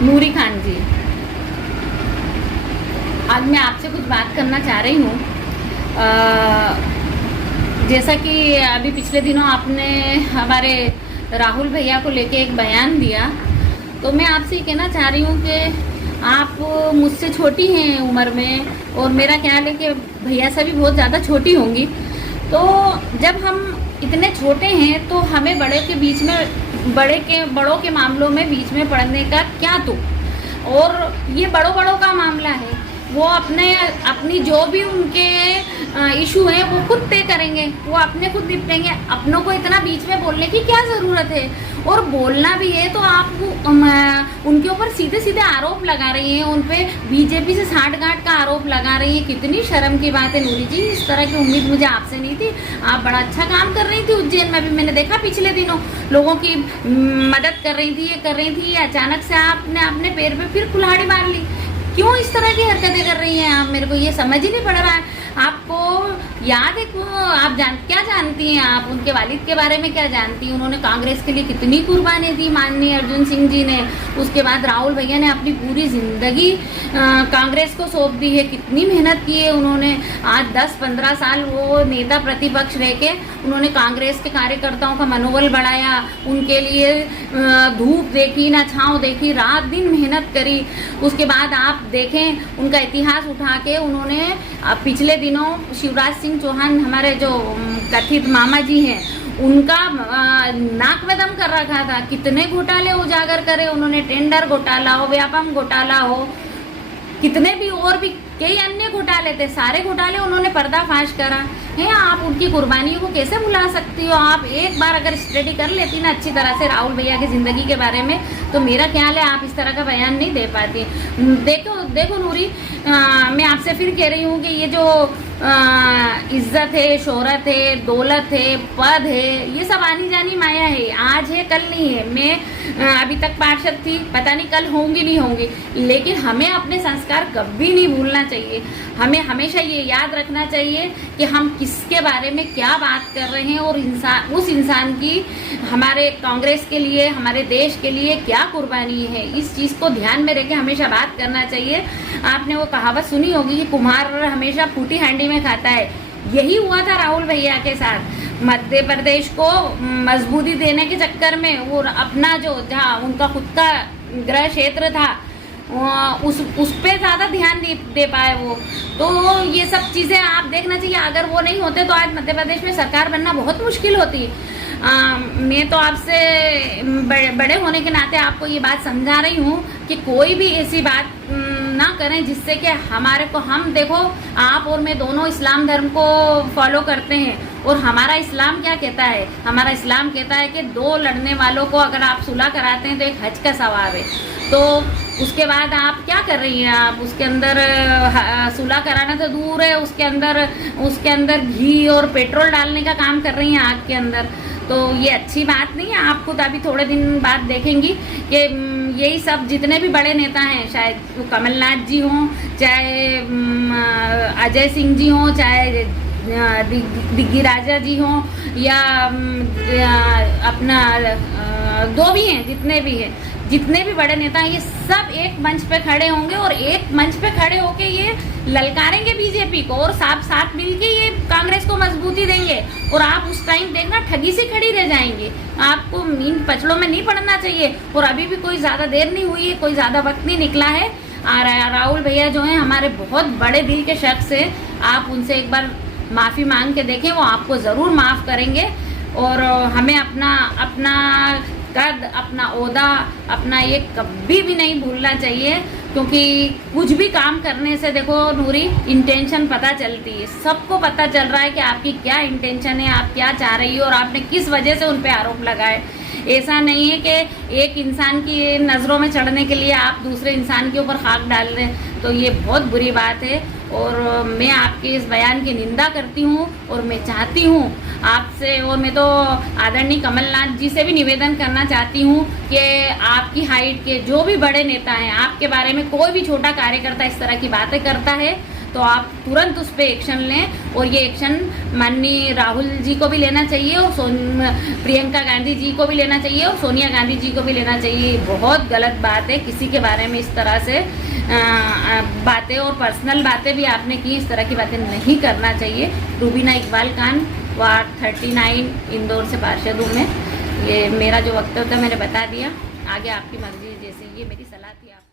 नूरी खान जी, आज मैं आपसे कुछ बात करना चाह रही हूँ। जैसा कि अभी पिछले दिनों आपने हमारे राहुल भैया को लेके एक बयान दिया, तो मैं आपसे ये कहना चाह रही हूँ कि आप मुझसे छोटी हैं उम्र में, और मेरा ख्याल है कि भैया से भी बहुत ज़्यादा छोटी होंगी। तो जब हम इतने छोटे हैं तो हमें बड़ों के मामलों में बीच में पड़ने का क्या तुक। और ये बड़ों का मामला है, वो अपनी जो भी उनके इशू हैं वो खुद तय करेंगे, वो अपने खुद निपटेंगे। अपनों को इतना बीच में बोलने की क्या ज़रूरत है। और बोलना भी है तो आप उनके ऊपर सीधे सीधे आरोप लगा रही हैं, उन पे बीजेपी से साठगांठ का आरोप लगा रही हैं। कितनी शर्म की बात है नूरी जी, इस तरह की उम्मीद मुझे आपसे नहीं थी। आप बड़ा अच्छा काम कर रही थी उज्जैन में भी, मैंने देखा पिछले दिनों लोगों की मदद कर रही थी, ये कर रही थी। अचानक से आपने अपने पैर पे फिर कुल्हाड़ी मार ली। क्यों इस तरह की हरकतें कर रही हैं आप? मेरे को ये समझ ही नहीं पड़ रहा है। आपको याद है आप क्या जानती हैं? आप उनके वालिद के बारे में क्या जानती हैं? उन्होंने कांग्रेस के लिए कितनी कुर्बानी दी माननीय अर्जुन सिंह जी ने। उसके बाद राहुल भैया ने अपनी पूरी ज़िंदगी कांग्रेस को सौंप दी है। कितनी मेहनत की है उन्होंने। आज 10-15 साल वो नेता प्रतिपक्ष रह के उन्होंने कांग्रेस के कार्यकर्ताओं का मनोबल बढ़ाया, उनके लिए धूप देखी ना छाँव देखी, रात दिन मेहनत करी। उसके बाद आप देखें उनका इतिहास उठा के उन्होंने पिछले दिनों शिवराज सिंह चौहान, हमारे जो कथित मामा जी हैं, उनका नाक में दम कर रखा था। कितने घोटाले उजागर करे उन्होंने, टेंडर घोटाला हो, व्यापम घोटाला हो, कितने भी और भी कई अन्य घोटाले थे, सारे घोटाले उन्होंने पर्दाफाश करा है। आप उनकी कुर्बानियों को कैसे भुला सकती हो? आप एक बार अगर स्टडी कर लेती ना अच्छी तरह से राहुल भैया की ज़िंदगी के बारे में, तो मेरा ख्याल है आप इस तरह का बयान नहीं दे पाती। देखो नूरी, मैं आपसे फिर कह रही हूँ कि ये जो इज्जत है, शोहरत है, दौलत है, पद है, ये सब आनी जानी माया है। आज है कल नहीं है। मैं अभी तक पार्षद थी, पता नहीं कल होंगी नहीं होंगी, लेकिन हमें अपने संस्कार कभी नहीं भूलना चाहिए। हमें हमेशा ये याद रखना चाहिए कि हम किसके बारे में क्या बात कर रहे हैं, और उस इंसान की हमारे कांग्रेस के लिए, हमारे देश के लिए क्या कुर्बानी है। इस चीज़ को ध्यान में रख के हमेशा बात करना चाहिए। आपने वो कहावत सुनी होगी कि कुम्हार हमेशा फूटी हांडी में खाता है। यही हुआ था राहुल भैया के साथ। मध्य प्रदेश को मजबूती देने के चक्कर में वो अपना जहाँ उनका खुद का गृह क्षेत्र था, उस पे ज़्यादा ध्यान दे पाए वो। तो ये सब चीज़ें आप देखना चाहिए। अगर वो नहीं होते तो आज मध्य प्रदेश में सरकार बनना बहुत मुश्किल होती। मैं तो आपसे बड़े होने के नाते आपको ये बात समझा रही हूँ कि कोई भी ऐसी बात ना करें जिससे कि हम देखो, आप और मैं दोनों इस्लाम धर्म को फॉलो करते हैं, और हमारा इस्लाम क्या कहता है? हमारा इस्लाम कहता है कि दो लड़ने वालों को अगर आप सुलह कराते हैं तो एक हज का सवाब है। तो उसके बाद आप क्या कर रही हैं? आप उसके अंदर सुलह कराना तो दूर है, उसके अंदर घी और पेट्रोल डालने का काम कर रही हैं आग के अंदर। तो ये अच्छी बात नहीं है। आप खुद अभी थोड़े दिन बाद देखेंगी कि यही सब जितने भी बड़े नेता हैं, शायद वो कमलनाथ जी हों, चाहे अजय सिंह जी हों, चाहे दिग्गी राजा जी हों, या अपना दो भी हैं, जितने भी बड़े नेता हैं, ये सब एक मंच पे खड़े होंगे और एक मंच पे खड़े होके ये ललकारेंगे बीजेपी को, और साथ मिलके ये कांग्रेस को मजबूती देंगे। और आप उस टाइम देखना ठगी से खड़ी रह जाएंगे। आपको इन पचड़ों में नहीं पड़ना चाहिए। और अभी भी कोई ज़्यादा देर नहीं हुई है, कोई ज़्यादा वक्त नहीं निकला है। राहुल भैया जो हैं हमारे बहुत बड़े दिल के शख्स हैं। आप उनसे एक बार माफ़ी मांग के देखें, वो आपको ज़रूर माफ़ करेंगे। और हमें अपना कद, अपना ओहदा, अपना ये कभी भी नहीं भूलना चाहिए, क्योंकि कुछ भी काम करने से देखो नूरी, इंटेंशन पता चलती है। सबको पता चल रहा है कि आपकी क्या इंटेंशन है, आप क्या चाह रही हो, और आपने किस वजह से उन पे आरोप लगाए। ऐसा नहीं है कि एक इंसान की नज़रों में चढ़ने के लिए आप दूसरे इंसान के ऊपर खाक डाल रहे हैं, तो ये बहुत बुरी बात है। और मैं आपके इस बयान की निंदा करती हूँ, और मैं चाहती हूँ आपसे, और मैं तो आदरणीय कमलनाथ जी से भी निवेदन करना चाहती हूँ कि आपकी हाइट के जो भी बड़े नेता हैं, आपके बारे में कोई भी छोटा कार्यकर्ता इस तरह की बातें करता है तो आप तुरंत उस पर एक्शन लें। और ये एक्शन माननीय राहुल जी को भी लेना चाहिए और प्रियंका गांधी जी को भी लेना चाहिए और सोनिया गांधी जी को भी लेना चाहिए। बहुत गलत बात है, किसी के बारे में इस तरह से बातें और पर्सनल बातें भी आपने की, इस तरह की बातें नहीं करना चाहिए। रूबीना इकबाल खान, वार्ड 39 इंदौर से पार्षद हूँ मैं। ये मेरा जो वक्तव्य था मैंने बता दिया, आगे आपकी मर्जी है, जैसे ये मेरी सलाह थी आप